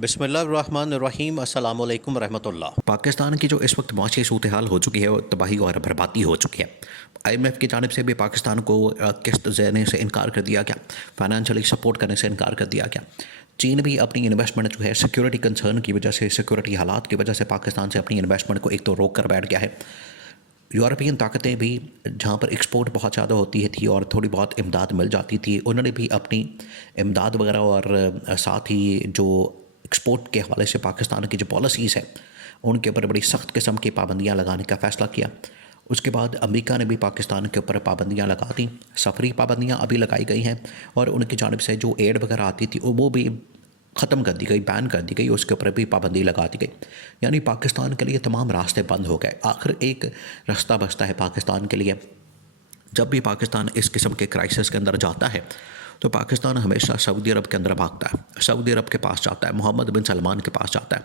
बिस्मिल्लाहिर्रहमानिर्रहीम अस्सलाम वालेकुम रहमतुल्लाह। पाकिस्तान की जो इस वक्त मुआशी सूरत हाल हो चुकी है वो तबाही और बर्बादी हो चुकी है। IMF की जानिब से भी पाकिस्तान को किस्त देने से इनकार कर दिया गया, फाइनेंशियली सपोर्ट करने से इनकार कर दिया गया। चीन भी अपनी इन्वेस्टमेंट जो है सिक्योरिटी कंसर्न की वजह से, सिक्योरिटी हालात की वजह से पाकिस्तान से अपनी इन्वेस्टमेंट को एक तो रोक कर बैठ गया है। यूरोपियन ताकतें भी जहाँ पर एक्सपोर्ट बहुत ज़्यादा होती है थी और थोड़ी बहुत इमदाद मिल जाती थी, उन्होंने भी अपनी इमदाद वगैरह और साथ ही जो एक्सपोर्ट के हवाले से पाकिस्तान की जो पॉलिसीज़ हैं उनके ऊपर बड़ी सख्त किस्म की पाबंदियाँ लगाने का फ़ैसला किया। उसके बाद अमेरिका ने भी पाकिस्तान के ऊपर पाबंदियाँ लगा दी, सफरी पाबंदियाँ अभी लगाई गई हैं और उनकी जानिब से जो एड वगैरह आती थी वो भी ख़त्म कर दी गई, बैन कर दी गई, उसके ऊपर भी पाबंदी लगा दी गई। यानी पाकिस्तान के लिए तमाम रास्ते बंद हो गए। आखिर एक रास्ता बचता है पाकिस्तान के लिए। जब भी पाकिस्तान इस किस्म के क्राइसिस के अंदर जाता है तो पाकिस्तान हमेशा सऊदी अरब के अंदर भागता है, सऊदी अरब के पास जाता है, मोहम्मद बिन सलमान के पास जाता है।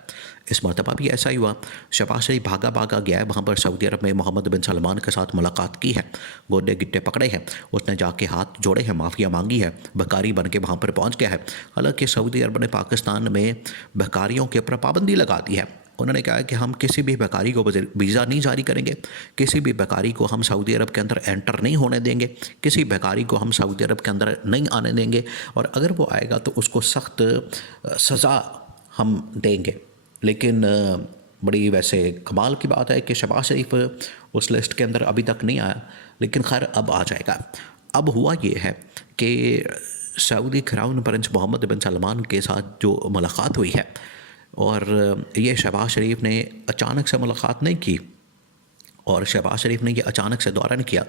इस मरतबा भी ऐसा ही हुआ। शहबाज शरीफ भागा भागा गया है वहाँ पर सऊदी अरब में, मोहम्मद बिन सलमान के साथ मुलाकात की है, गोडे गिट्टे पकड़े हैं, उसने जाके हाथ जोड़े हैं, माफ़िया मांगी है, बकारी बन के वहाँ पर पहुँच गया है। हालांकि सऊदी अरब ने पाकिस्तान में बकारियों के ऊपर पाबंदी लगा दी है। उन्होंने कहा कि हम किसी भी बेकारी को वीज़ा नहीं जारी करेंगे, किसी भी बेकारी को हम सऊदी अरब के अंदर एंटर नहीं होने देंगे, किसी बेकारी को हम सऊदी अरब के अंदर नहीं आने देंगे और अगर वो आएगा तो उसको सख्त सज़ा हम देंगे। लेकिन बड़ी वैसे कमाल की बात है कि शहबाज शरीफ उस लिस्ट के अंदर अभी तक नहीं आया, लेकिन खैर अब आ जाएगा। अब हुआ ये है कि सऊदी क्राउन प्रिंस मोहम्मद बिन सलमान के साथ जो मुलाकात हुई है, और ये शहबाज शरीफ ने अचानक से मुलाकात नहीं की और शहबाज शरीफ ने ये अचानक से दौरा नहीं किया।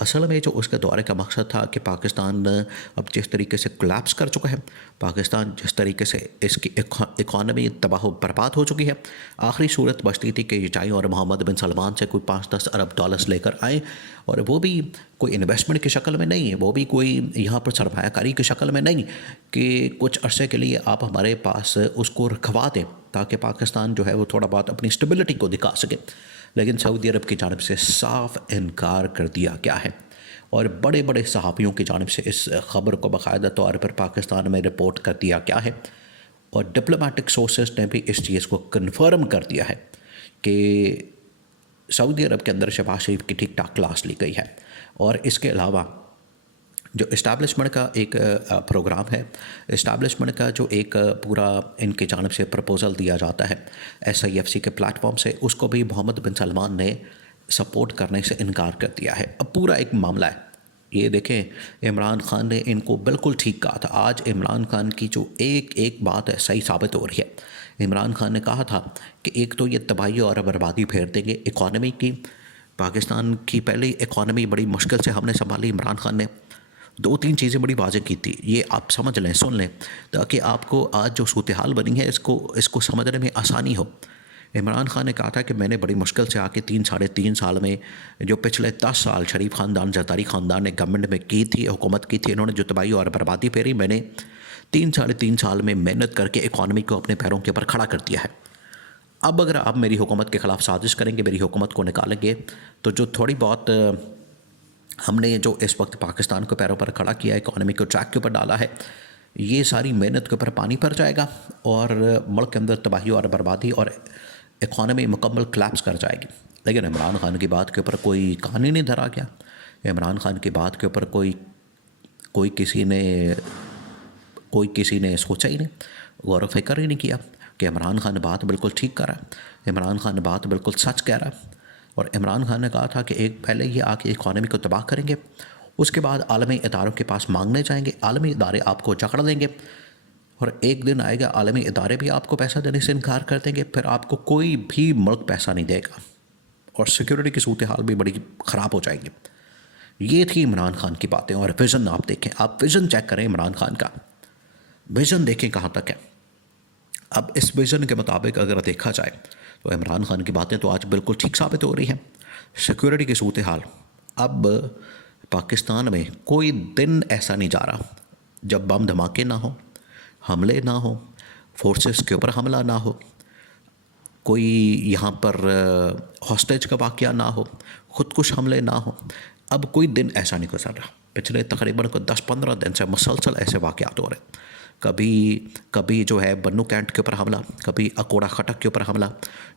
असल में जो उसके दौरे का मकसद था कि पाकिस्तान अब जिस तरीके से कोलैप्स कर चुका है, पाकिस्तान जिस तरीके से इसकी इकॉनमी तबाह बर्बाद हो चुकी है, आखिरी सूरत बचती थी कि ये जाएँ और मोहम्मद बिन सलमान से कोई 5-10 अरब डॉलर्स लेकर आएँ, और वो भी कोई इन्वेस्टमेंट की शक्ल में नहीं है, वो भी कोई यहाँ पर सरमायाकारी की शक्ल में नहीं कि कुछ अरसे के लिए आप हमारे पास उसको रखवा दें ताकि पाकिस्तान जो है वो थोड़ा बहुत अपनी स्टेबिलिटी को दिखा सके। लेकिन सऊदी अरब की जानिब से साफ इनकार कर दिया गया है और बड़े बड़े सहाफ़ियों की जानिब से इस ख़बर को बाकायदा तौर पर पाकिस्तान में रिपोर्ट कर दिया गया है और डिप्लोमेटिक सोर्सेज ने भी इस चीज़ को कन्फर्म कर दिया है कि सऊदी अरब के अंदर शहबाज शरीफ की ठीक ठाक क्लास ली गई है। और इसके अलावा जो इस्टेब्लिशमेंट का एक प्रोग्राम है, इस्टेब्लिशमेंट का जो एक पूरा इनके जानिब से प्रपोज़ल दिया जाता है SIFC के प्लेटफॉर्म से, उसको भी मोहम्मद बिन सलमान ने सपोर्ट करने से इनकार कर दिया है। अब पूरा एक मामला है, ये देखें, इमरान खान ने इनको बिल्कुल ठीक कहा था। आज इमरान खान की जो एक एक बात है सही साबित हो रही है। इमरान खान ने कहा था कि एक तो ये तबाही और बर्बादी फेर देंगे इकॉनमी की। पाकिस्तान की पहले इकॉनमी बड़ी मुश्किल से हमने संभाली, इमरान खान ने 2-3 चीज़ें बड़ी वाज़ेह की थी, ये आप समझ लें, सुन लें, ताकि आपको आज जो सूरत हाल बनी है इसको समझने में आसानी हो। इमरान खान ने कहा था कि मैंने बड़ी मुश्किल से आके 3-3.5 साल में, जो पिछले 10 साल शरीफ ख़ानदान, जरदारी ख़ानदान ने गवर्नमेंट में की थी, हुकूमत की थी, इन्होंने जो तबाही और बर्बादी फेरी, मैंने 3-3.5 साल में मेहनत करके इकॉनमी को अपने पैरों के ऊपर खड़ा कर दिया है। अब अगर आप मेरी हुकूमत के ख़िलाफ़ साजिश करेंगे, मेरी हुकूमत को निकालेंगे, तो जो थोड़ी बहुत हमने जो इस वक्त पाकिस्तान को पैरों पर खड़ा किया, इकॉनमी को ट्रैक के ऊपर डाला है, ये सारी मेहनत के ऊपर पानी भर जाएगा और मुल्क के अंदर तबाही और बर्बादी और इकॉनमी मुकम्मल कोलैप्स कर जाएगी। लेकिन इमरान खान की बात के ऊपर कोई कान ही नहीं धरा गया। इमरान खान की बात के ऊपर कोई किसी ने सोचा ही नहीं, गौर व फिक्र ही नहीं किया कि इमरान खान बात बिल्कुल ठीक कर रहा है, इमरान खान बात बिल्कुल सच कह रहा है। और इमरान खान ने कहा था कि एक पहले ये आके इकॉनमी को तबाह करेंगे, उसके बाद आलमी इदारों के पास मांगने जाएंगे, आलमी इदारे आपको जकड़ देंगे और एक दिन आएगा आलमी इदारे भी आपको पैसा देने से इनकार कर देंगे, फिर आपको कोई भी मुल्क पैसा नहीं देगा और सिक्योरिटी की सूरत हाल भी बड़ी ख़राब हो जाएगी। ये थी इमरान खान की बातें। और विज़न आप देखें, आप विज़न चेक करें, इमरान खान का विज़न देखें कहाँ तक है। अब इस विज़न के मुताबिक अगर देखा जाए तो इमरान खान की बातें तो आज बिल्कुल ठीक साबित हो रही हैं। सिक्योरिटी की सूरत हाल, अब पाकिस्तान में कोई दिन ऐसा नहीं जा रहा जब बम धमाके ना हो, हमले ना हो, फोर्सेस के ऊपर हमला ना हो, कोई यहाँ पर हॉस्टेज का वाक़या ना हो, ख़ुदकुश हमले ना हो। अब कोई दिन ऐसा नहीं गुजर रहा। पिछले तकरीबन को 10-15 दिन से मुसलसल ऐसे वाक़यात हो रहे हैं। कभी कभी जो है बन्नू कैंट के ऊपर हमला, कभी अकोड़ा खटक के ऊपर हमला,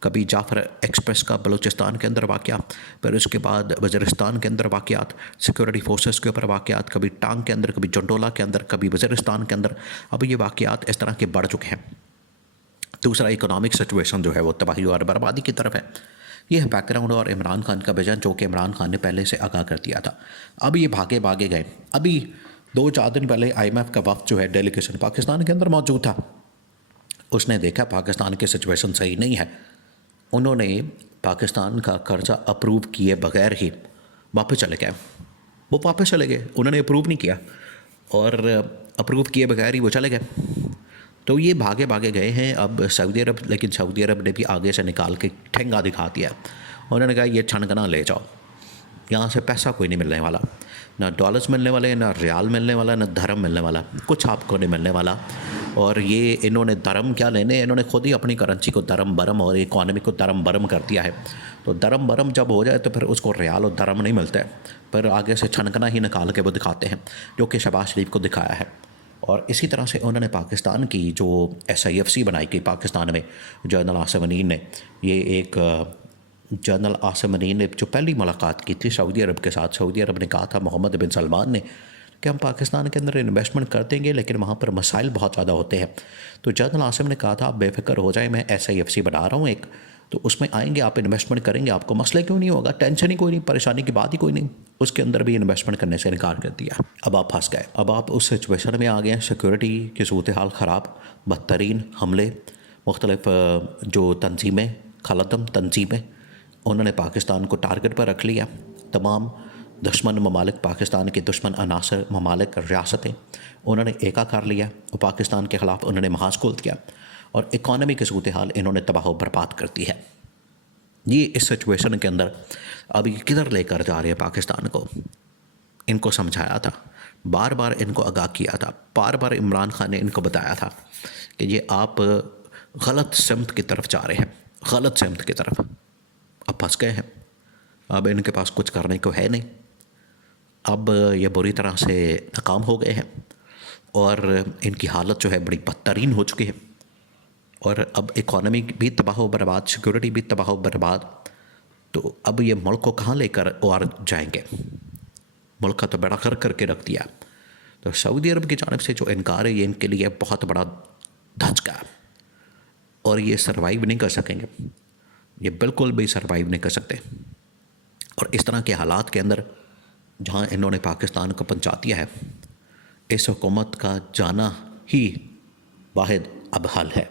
कभी जाफर एक्सप्रेस का बलूचिस्तान के अंदर वाक़या, फिर उसके बाद वज़ीरिस्तान के अंदर वाक़यात, सिक्योरिटी फोर्सेस के ऊपर वाक़यात, कभी टांग के अंदर, कभी जंडोला के अंदर, कभी वज़ीरिस्तान के अंदर। अब ये वाक़यात इस तरह के बढ़ चुके हैं। दूसरा, इकोनॉमिक सिचुएशन जो है वो तबाही और बर्बादी की तरफ है। ये है बैकग्राउंड और इमरान खान का विजन, जो कि इमरान खान ने पहले से आगाह कर दिया था। अब ये भागे भागे गए। अभी 2-4 दिन पहले IMF का वक्त जो है डेलीगेशन पाकिस्तान के अंदर मौजूद था। उसने देखा पाकिस्तान की सिचुएशन सही नहीं है, उन्होंने पाकिस्तान का कर्जा अप्रूव किए बगैर ही वापस चले गए। वो वापस चले गए, उन्होंने अप्रूव नहीं किया और अप्रूव किए बगैर ही वो चले गए। तो ये भागे भागे गए हैं अब सऊदी अरब, लेकिन सऊदी अरब ने भी आगे से निकाल के ठेंगा दिखा दिया। उन्होंने कहा ये छनकना ले जाओ, यहाँ से पैसा कोई नहीं मिलने वाला, ना डॉलर्स मिलने वाले, ना रियाल मिलने वाला, ना धर्म मिलने वाला, कुछ आपको नहीं मिलने वाला। और ये इन्होंने धर्म क्या लेने, इन्होंने खुद ही अपनी करेंसी को धर्म बरम और इकॉनमी को धर्म बरम कर दिया है। तो धर्म बरम जब हो जाए तो फिर उसको रियाल और धर्म नहीं मिलता है, पर आगे से छनकना ही निकाल के वो दिखाते हैं, जो कि शहबाज शरीफ को दिखाया है। और इसी तरह से उन्होंने पाकिस्तान की जो SIFC बनाई गई पाकिस्तान में, जनरल आसिम मुनीर ने, ये एक जनरल आसिम मुनीर ने जो पहली मुलाकात की थी सऊदी अरब के साथ, सऊदी अरब ने कहा था मोहम्मद बिन सलमान ने कि हम पाकिस्तान के अंदर इन्वेस्टमेंट कर देंगे, लेकिन वहाँ पर मसाइल बहुत ज़्यादा होते हैं। तो जनरल आसिम ने कहा था आप बेफिक्र हो जाए, मैं SIFC बना रहा हूँ एक, तो उसमें आएंगे, आप इन्वेस्टमेंट करेंगे, आपको मसले क्यों नहीं होगा, टेंशन ही कोई नहीं, परेशानी की बात ही कोई नहीं। उसके अंदर भी इन्वेस्टमेंट करने से इनकार कर दिया। अब आप फंस गए, अब आप उस सिचुएशन में आ गए हैं, सिक्योरिटी की सूरत हाल ख़राब, बदतरीन हमले, मुख्तलिफ जो तंजीमें, खलदम तंजीमें, उन्होंने पाकिस्तान को टारगेट पर रख लिया। तमाम दुश्मन ममालिक, पाकिस्तान के दुश्मन अनासर ममालिक, रियासतें उन्होंने एका कर लिया और पाकिस्तान के ख़िलाफ़ उन्होंने महाज खोल दिया और इकॉनमी की सूरत हाल इन्होंने तबाह बर्बाद कर दी है। ये इस सिचुएशन के अंदर अभी किधर लेकर जा रहे हैं पाकिस्तान को, इनको समझाया था, बार बार इनको आगाह किया था, बार बार इमरान खान ने इनको बताया था कि ये आप गलत सिमत की तरफ जा रहे हैं, गलत सिमत की तरफ। अब फंस गए हैं, अब इनके पास कुछ करने को है नहीं, अब ये बुरी तरह से नाकाम हो गए हैं और इनकी हालत जो है बड़ी बदतरीन हो चुकी है। और अब इकॉनमी भी तबाह बर्बाद, सिक्योरिटी भी तबाह बर्बाद, तो अब ये मुल्क को कहाँ लेकर और जाएंगे, मुल्क का तो बड़ा गर्क करके रख दिया। तो सऊदी अरब की जानिब से जो इनकार है, ये इनके लिए बहुत बड़ा धचका है और ये सर्वाइव नहीं कर सकेंगे, ये बिल्कुल भी सर्वाइव नहीं कर सकते। और इस तरह के हालात के अंदर जहाँ इन्होंने पाकिस्तान को पहुँचा दिया है, इस हुकूमत का जाना ही वाहिद अब हल है।